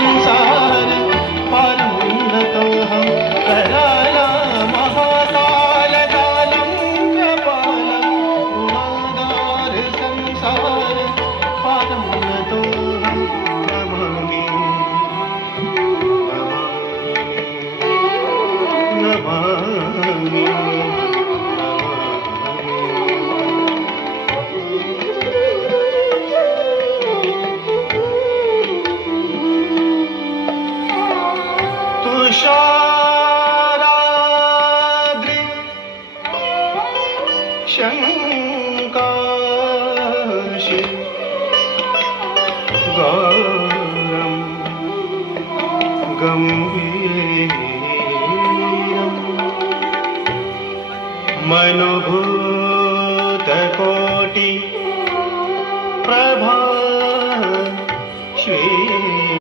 संसार पारमुन्नतोऽहं कराला महाकालकालं कपालं गुणाधार संसार पारमुन्नतोऽहं नमामि नमामि तुषाराद्रि शङ्काशि गौरं गम्भीरं मनोभूतकोटि प्रभा श्री